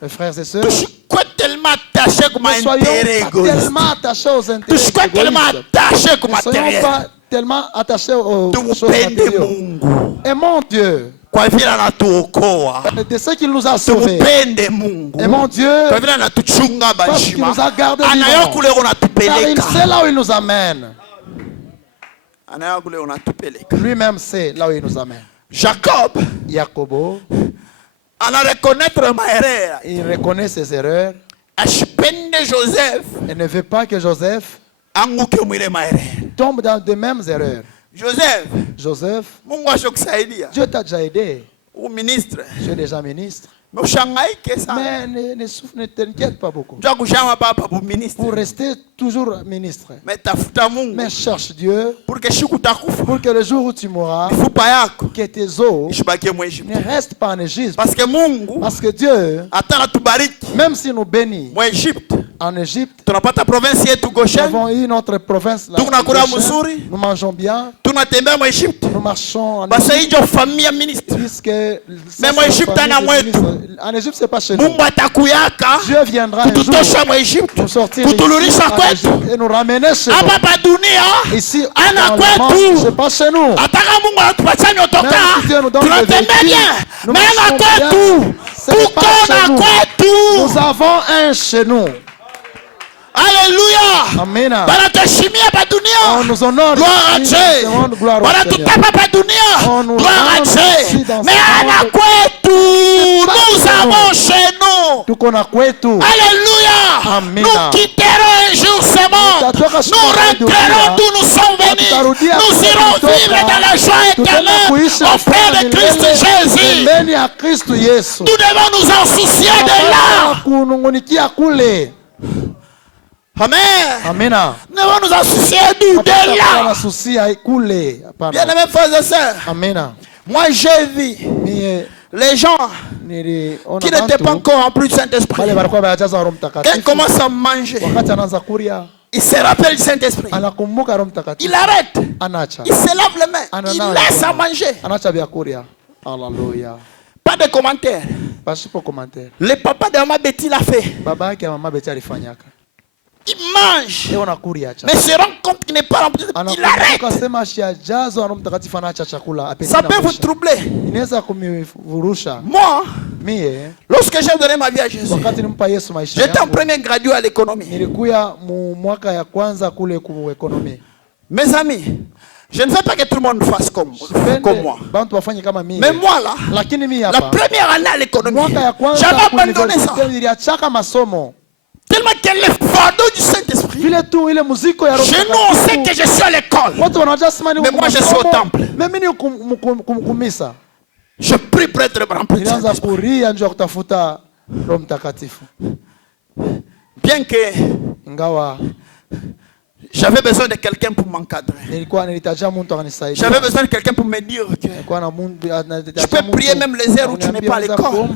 Mes frères et sœurs, nous soyons tellement attachés comme intérêt égoïste. Tellement attachés aux intérêts égoïstes. Nous soyons tellement attachés comme matériel. Pas tellement attachés aux choses matérielles. Aimons Dieu. De ce qu'il nous a sauvés. Aimons Dieu parce qu'il nous a gardés vivants. Car il sait là où il nous amène. Lui-même sait là où il nous amène. Jacobo il reconnaît ses erreurs. Il ne veut pas que Joseph tombe dans de mêmes erreurs. Joseph, Dieu t'a déjà aidé. Tu es déjà ministre. Mais ne t'inquiète pas beaucoup. Pour rester toujours ministre. Mais cherche Dieu pour que le jour où tu mourras, que tes os ne restent pas en Égypte. Parce que Dieu, même si nous bénit en Égypte, nous avons eu notre province là. Nous mangeons bien. Nous marchons en Égypte. Puisque en Égypte, c'est pas chez nous. Dieu viendra un jour nous sortir et nous ramener chez nous. Ici, c'est pas chez nous. Même si Dieu nous donne le véhicule, nous marchons bien. C'est pas chez nous. Nous avons un chez nous. Alléluia. Amen. On nous honore. Gloire à Dieu. Gloire à Dieu. Mais à nous avons chez nous. Alléluia. Nous quitterons un jour ce monde. Nous rentrerons d'où nous sommes venus. Nous irons vivre dans la joie éternelle auprès de Christ Jésus. Nous devons nous en soucier de là. Amen. Amen. Nous devons nous associer de là. Bien aimés frères et sœurs. Amen. Moi j'ai vu les gens qui n'étaient pas encore en plus du Saint-Esprit. Quand ils commencent à manger, ils se rappellent du Saint-Esprit. Il arrête. Il se lave les mains. Il laisse à manger. Pas de commentaires. Le papa de Maman Betty l'a fait. Il mange, mais se rend compte qu'il n'est pas rempli. Il arrête. Ça peut vous troubler. Moi, lorsque j'ai donné ma vie à Jésus, j'étais en premier gradué à l'économie. Mes amis, je ne veux pas que tout le monde fasse comme moi. Mais moi là, la première année à l'économie, j'avais abandonné ça. Tellement qu'il y a le fardeau du Saint-Esprit. Chez nous, on sait que je suis à l'école. Mais moi, je suis au temple. Je prie pour être rempli du Saint-Esprit. Bien que j'avais besoin de quelqu'un pour m'encadrer. J'avais besoin de quelqu'un pour me dire que je peux prier même les heures où tu n'es pas à l'école.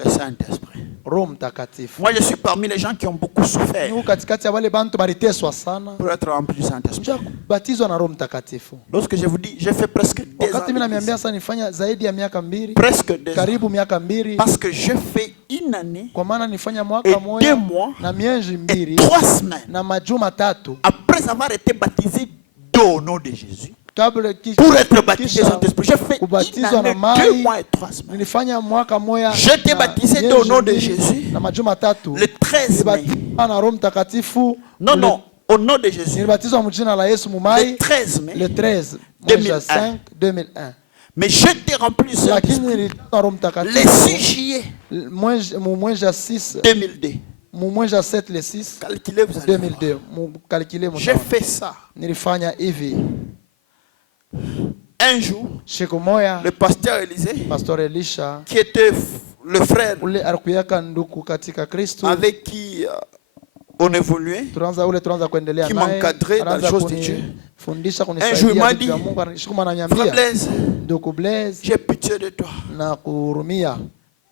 Le Saint-Esprit. Moi, je suis parmi les gens qui ont beaucoup souffert pour être rempli du Saint-Esprit. Lorsque je vous dis, j'ai fait presque 2 ans. Presque 2 ans. Parce que j'ai fait 1 année et 2 mois et 3 semaines après avoir été baptisé au nom de Jésus. Pour être baptisé dans Saint-Esprit, j'ai fait 1 année, 2 mois et 3 semaines. J'ai été baptisé au nom de Jésus le 13 mai. Non, au nom de Jésus. Le 13 mai 2001. Mais j'étais rempli de Saint-Esprit le 6 juillet 2002. Calculez, vous allez 2002. J'ai fait ça. Un jour, le pasteur Elisha, qui était le frère avec qui on évoluait, qui m'encadrait dans les choses de Dieu, un jour il m'a dit, Frère Blaise, j'ai pitié de toi.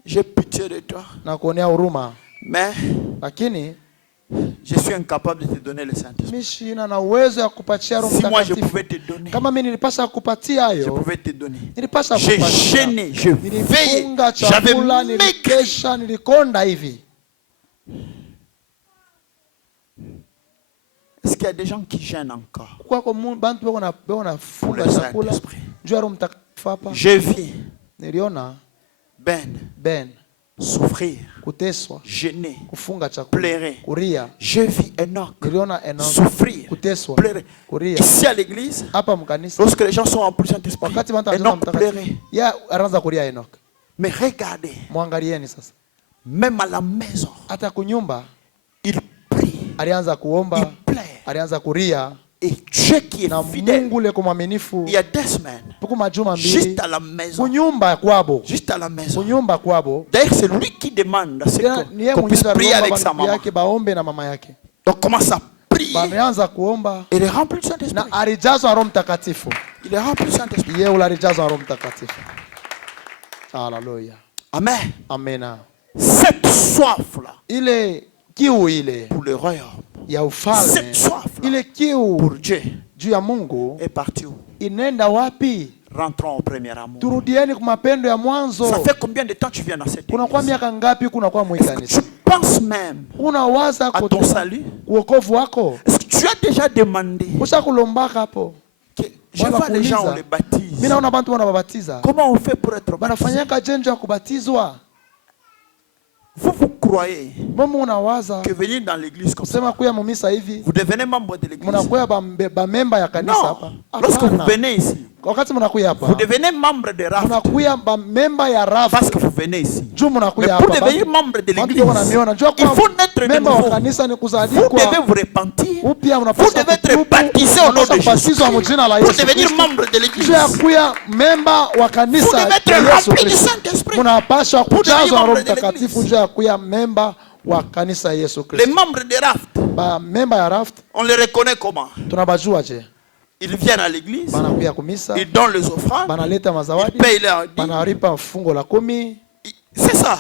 J'ai pitié de toi. Mais je suis incapable de te donner le Saint-Esprit. Si moi je pouvais te donner, je pouvais te donner. J'ai gêné, je veillais, j'avais maigri. Est-ce qu'il y a des gens qui gênent encore pour le Saint-Esprit? Je vis Ben souffrir, gêner, pleurer. Je vis Enoch souffrir, pleurer. Ici à l'église, lorsque les gens sont en plus Saint-Esprit, Enoch pleurait. Mais regardez, même à la maison, il prie, il pleure. Et Dieu qui est fidèle, il y a 2 semaines, juste à la maison, d'ailleurs c'est lui qui demande qu'on puisse prier avec sa maman. Donc commence à prier, il est rempli du Saint-Esprit. Il est rempli du Saint-Esprit. Amen. Cette soif-là, pour le royaume, cette soif-là pour Dieu est partie où? Rentrons au premier amour. Ça fait combien de temps tu viens dans cette église? Tu penses même à ton salut? Est-ce que tu as déjà demandé que je vois les gens, on les baptise? Comment on fait pour être baptisé? Vous croyez que venir dans l'église comme ça, vous devenez membre de l'église? Non. Lorsque vous venez ici, vous devenez membre de RAF parce que vous venez ici. Mais pour devenir membre de l'église, il faut naître de nouveau. Vous devez vous repentir. Vous devez être baptisé au nom de Jésus pour devenir membre de l'église. Vous devez être rempli du Saint-Esprit pour devenir membre de l'église. Les membres de Raft, on les reconnaît comment? Ils viennent à l'église, ils donnent les offrandes, ils payent leur dîme. C'est ça.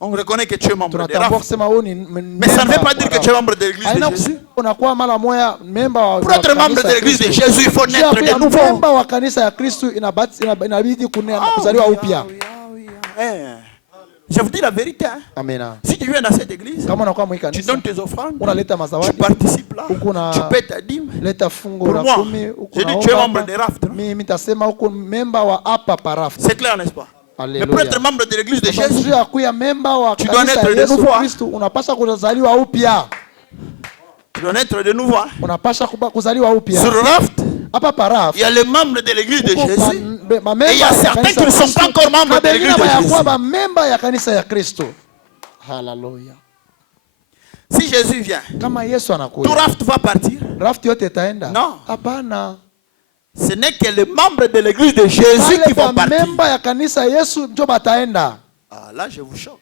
On reconnaît que tu es membre de Raft. Mais ça ne veut pas dire que tu es membre de l'église de Jésus. Pour être membre de l'église de Jésus, il faut naître de nouveau. Je vous dis la vérité. Si tu viens dans cette église, tu donnes tes offrandes, tu participes là, tu paies ta dîme. Pour moi, je dis tu es membre de Raft. C'est clair, n'est-ce pas? Mais pour être membre de l'église de Jésus, tu dois naître de nouveau. Tu dois naître de nouveau. Sur Raft, il y a les membres de l'église de Jésus. Et il y a certains qui ne sont pas encore membres de l'église de Jésus. Si Jésus vient, tout Raft va partir? Non. Ce n'est que les membres de l'église de Jésus qui vont partir. Ah, là, je vous choque.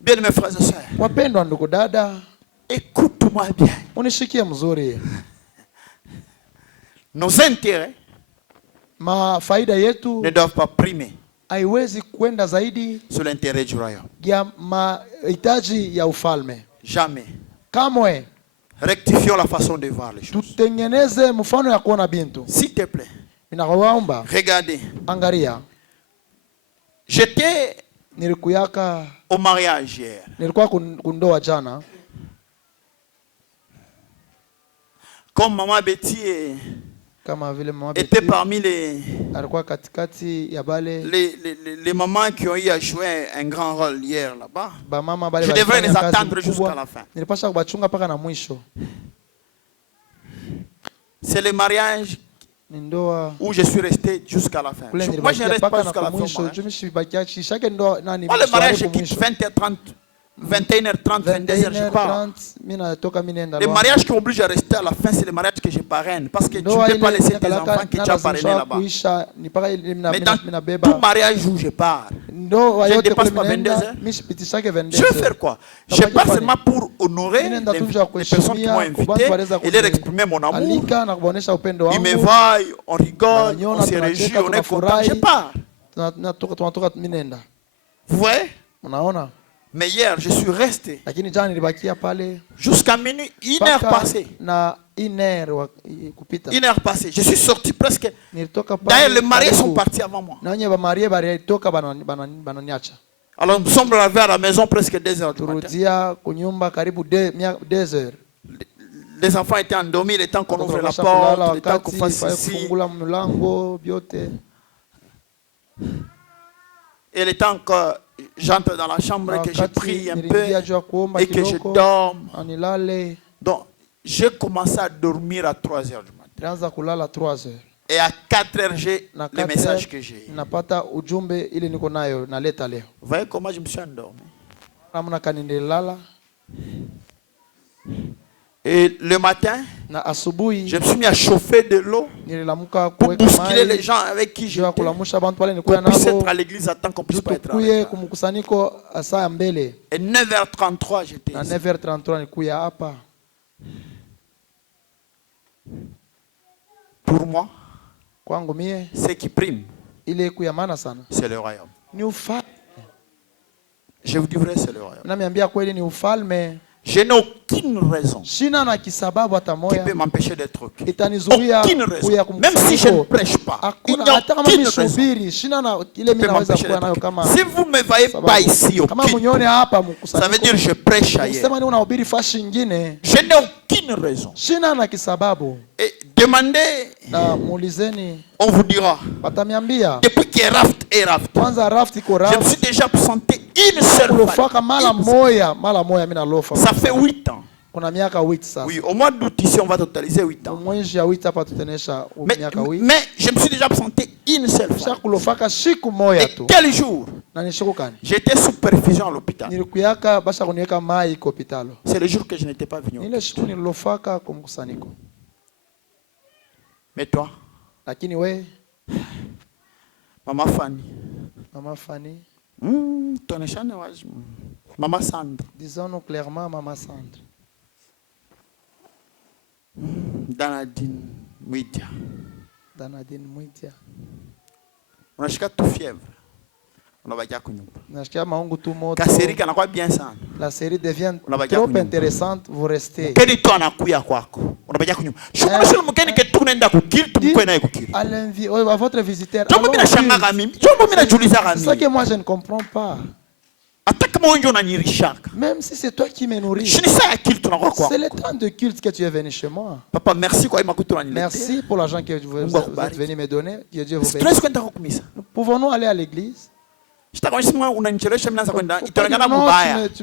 Bien, mes frères et sœurs, écoute-moi bien. Nos intérêts ne doivent pas primer. haiwezi kwenda zaidi sur l'intérêt du royaume. ya mahitaji ya ufalme. Jamais. Kamwe. Rectifions la façon de voir les choses. Tutengeneze mfano ya kuona bintu. S'il te plaît. Ninakuomba. Regardez. Angalia. J'étais nilikuyaka au mariage hier. Nilikuwa kundoa jana. Comme maman Betty était parmi les mamans qui ont eu à jouer un grand rôle hier là-bas. Je devrais les attendre jusqu'à la fin. C'est le mariage où je suis resté jusqu'à la fin. Moi, je ne reste pas jusqu'à la fin. Moi, le mariage, je quitte 20h30. 21h30, 22h, je pars. Les mariages qui obligent à rester à la fin, c'est les mariages que je parraine. Parce que tu ne peux pas laisser tes enfants que tu as parrainés là-bas. Mais dans tout mariage où je pars, je ne dépasse pas 22h. Je vais faire quoi? Je pars seulement pour honorer les personnes qui m'ont invité et leur exprimer mon amour. Ils me voient, on rigole, on se réjouit, on est content. Je pars. Vous voyez? Mais hier, je suis resté jusqu'à minuit, 1 heure passée. 1 heure passée. Je suis sorti presque. D'ailleurs, les mariés sont partis avant moi. Alors, nous sommes arrivés à la maison presque 2 heures du matin. Les enfants étaient endormis, le temps qu'on ouvre la porte, le temps qu'on fasse ici. Et le temps que j'entre dans la chambre et que je prie un peu et que je dorme. Donc, j'ai commencé à dormir à 3 heures du matin. Et à 4 heures, j'ai les messages que j'ai. Vous voyez comment je me suis endormi? Et le matin, je me suis mis à chauffer de l'eau pour bousculer les gens avec qui j'étais, qu'on puisse être à l'église à temps qu'on puisse pas être à l'église. Et 9h33, j'étais ici. Pour moi, ce qui prime, c'est le royaume. Je vous dis vrai, c'est le royaume. Je n'ai aucune raison qui peut m'empêcher d'être ok. Aucune raison. Même si je ne prêche pas, il n'y a aucune raison qui peut m'empêcher d'être ok. Si vous ne me voyez pas ici au culte, ça veut dire que je prêche ailleurs. Je n'ai aucune raison. Et demandez, on vous dira. Depuis que Raft est Raft, je me suis déjà présenté une seule fois. Ça fait 8 ans. Oui, au mois d'août ici, on va totaliser 8 ans. Mais je me suis déjà présenté une seule fois. Et quel jour? J'étais sous perfusion à l'hôpital. C'est le jour que je n'étais pas venu. Mais toi? Maman Fanny. Maman Sandre. Disons-nous clairement, Maman Sandre. Danadine Mwidia. On a tout fièvre. On a bien ça. La série devient trop intéressante, vous restez. À votre visiteur. C'est ça que moi je ne comprends pas. Même si c'est toi qui me nourris. C'est le temps de culte que tu es venu chez moi. Papa, merci. Merci pour l'argent que vous êtes venu me donner. Que Dieu vous bénisse. Pouvons-nous aller à l'église? Tu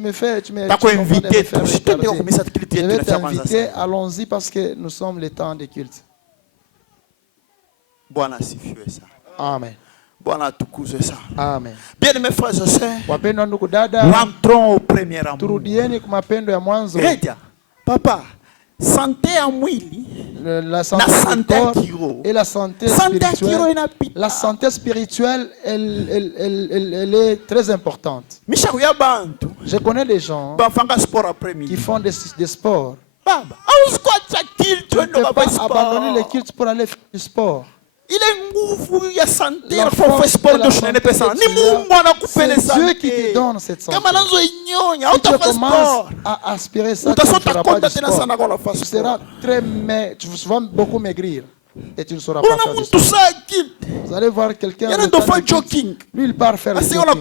me fais inviter, allons-y parce que nous sommes le temps de culte. Amen. Amen. Bien-aimés frères et sœurs, rentrons au premier amour. Papa, santé à mwili, la santé et la santé spirituelle. La santé spirituelle, elle est très importante. Je connais des gens qui font des sports. Tu ne peux pas abandonner les cultes pour aller faire du sport. Il est nguvu ya santé la force sport de chaîne pesa ni Mungu anakupa ile santé. Dieu qui te donne cette santé. Kama nazo inyonya si tu commences à aspirer ça, tu ne feras pas du sport. Tu seras très tu vas beaucoup maigrir et tu ne sauras pas faire du sport. Vous allez voir quelqu'un lui il part faire le jogging.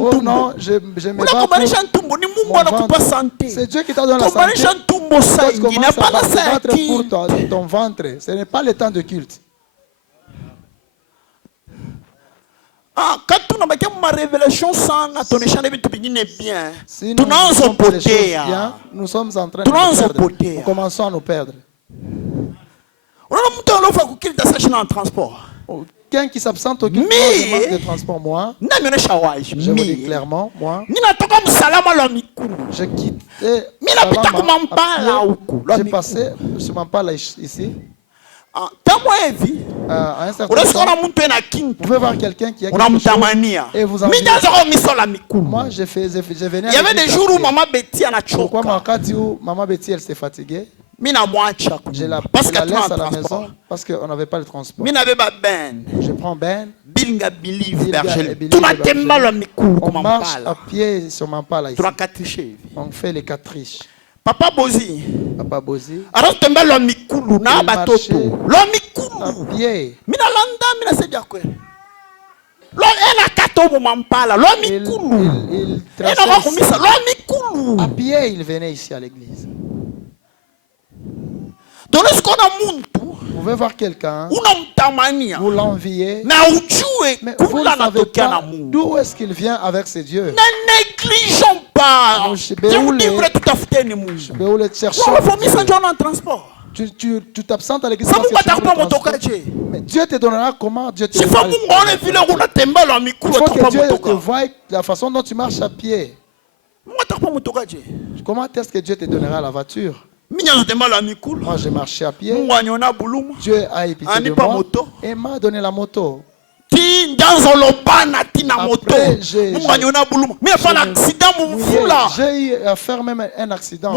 Oh non, je me bats pour mon ventre. C'est Dieu qui t'a donné la santé. Tu commences à battre pour ton ventre. Ce n'est pas le temps de culte. Quand tu n'as pas ma révélation sans ton échange de bien, si nous sommes en train de nous perdre. Nous commençons à nous perdre. Quelqu'un qui s'absente au culte de transport, moi, je vous dis clairement, moi, j'ai quitté j'ai passé sur Mampala ici. À un certain temps, vous pouvez voir quelqu'un qui a quelque chose et vous en dites, moi je venais. Il y avait des jours où Maman Betty en a choqué. Pourquoi Maman Betty elle s'est fatiguée? Je la laisse à la maison parce qu'on n'avait pas le transport. Je prends Ben. On marche à pied sur Mampala ici. On fait les 4 triches. Papa Bozi. Alors tu m'as le mikulu na batoto. Le mikulu. Pied. Mina landa mina se diakwe. Lo ena kato Mampala. Le mikulu. Ena wakumisa le mikulu. À pied il venait ici à l'église. Donc est-ce qu'on a muntu? Vous pouvez voir quelqu'un. Vous l'enviez. Mais vous ne savez pas d'où est-ce qu'il vient avec ses dieux. Ne négligeons pas. Tu t'absentes à l'église parce que tu mais Dieu te donnera comment Dieu te donnera. Il faut que Dieu te voie la façon dont tu marches à pied. Comment est-ce que Dieu te donnera la voiture? Moi j'ai marché à pied. Dieu a épité de moi et m'a donné la moto. Après, j'ai eu à faire même un accident.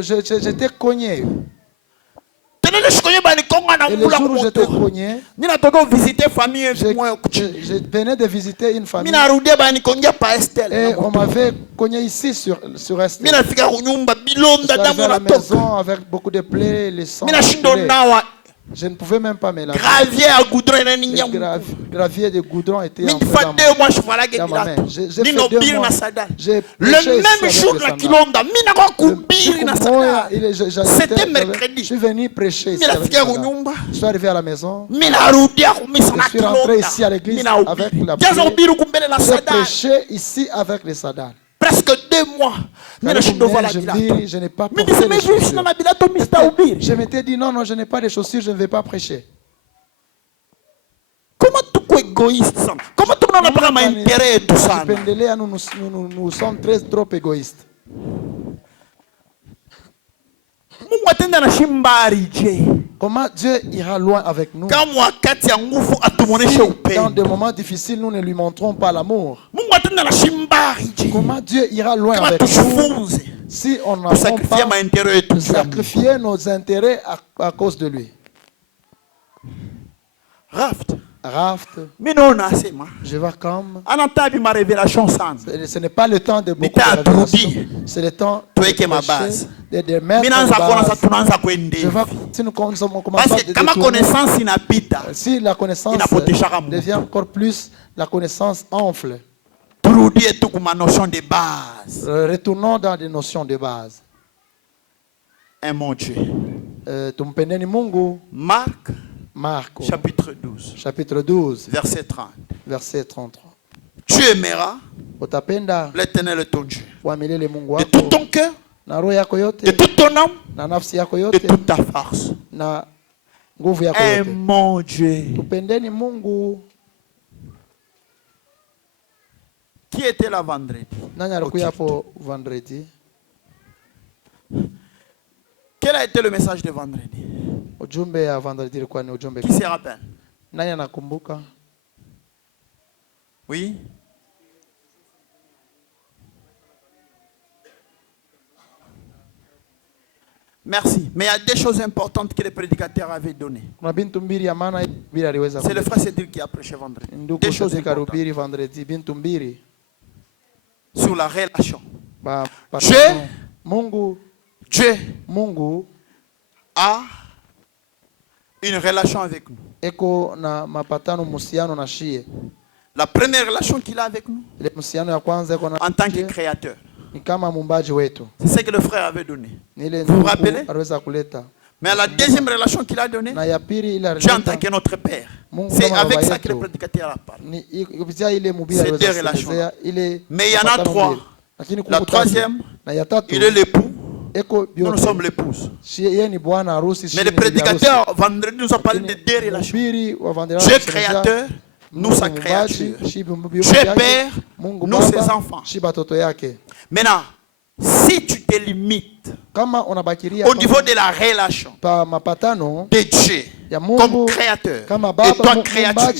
J'étais cogné. Et le jour où j'étais cogné, je venais de visiter une famille et on m'avait cogné ici sur Est. J'arrivais à la maison avec beaucoup de plaies, les sangs. Je ne pouvais même pas me laver. Gravier de goudron était en dans ma main. J'ai fait 2 mois. Le même jour, c'était mercredi. Je suis venu prêcher ici avec je suis arrivé à la maison. Je suis rentré ici à l'église avec la prière. J'ai prêché ici avec les sadars. Presque 2 mois. Je n'ai pas porté les chaussures. Je m'étais dit non, je n'ai pas de chaussures, je ne vais pas prêcher. Comment tu es égoïste? Comment tu n'as pas intérêt tout ça? Nous sommes trop égoïstes. Comment Dieu ira loin avec nous? Si dans des moments difficiles, nous ne lui montrons pas l'amour. Comment Dieu ira loin avec nous si on n'a pas sacrifié nos intérêts à cause de lui? Raft. Je vois comme. Ce n'est pas le temps de beaucoup de révélations. C'est le temps de mettre je vois si nous commençons à si la connaissance devient encore plus, la connaissance enfle. Retournons dans des notions de base. Tumpendeni Mungu. Marc, chapitre 12, verset 30. Verset 33. Tu aimeras l'Éternel ton Dieu de tout ton cœur, de toute ton âme, de toute ta force. Et mon Dieu. Qui était là vendredi? Quel a été le message de vendredi? Qui se rappelle? Oui. Merci. Mais il y a des choses importantes que les prédicateurs avaient données. C'est le frère Cédric qui a prêché vendredi. Des choses importantes. Sur la relation. Dieu a une relation avec nous. La première relation qu'il a avec nous, en tant que créateur, c'est ce que le frère avait donné. Vous vous rappelez? Mais la deuxième relation qu'il a donnée, Dieu en tant que notre Père, c'est avec ça que le prédicateur a parlé. C'est deux relations. Mais il y en a trois. La troisième, il est l'époux. Nous sommes l'épouse. Mais le prédicateur vendredi nous a parlé de deux relations. Dieu créateur, nous sa créature. Dieu Père, nous ses enfants. Maintenant, si tu te limites au niveau de la relation de Dieu comme créateur et toi créature,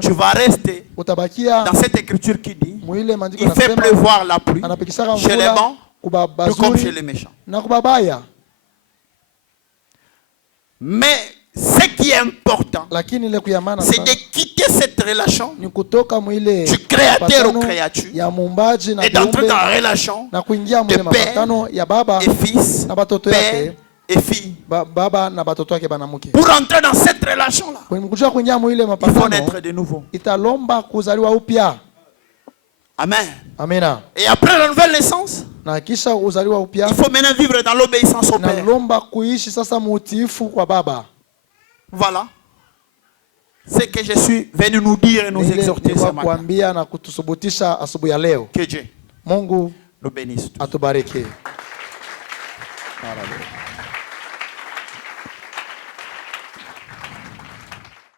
tu vas rester dans cette écriture qui dit il fait pleuvoir la pluie chez les bons tout comme chez les méchants. Mais ce qui est important, c'est de quitter cette relation du créateur au créature et d'entrer dans la relation de père et fils, père et fille. Pour entrer dans cette relation-là, il faut naître de nouveau. Amen. Et après la nouvelle naissance, il faut maintenant vivre dans l'obéissance au Père. Voilà. C'est que je suis venu nous dire et nous exhorter ce matin. Que Dieu nous bénisse tous.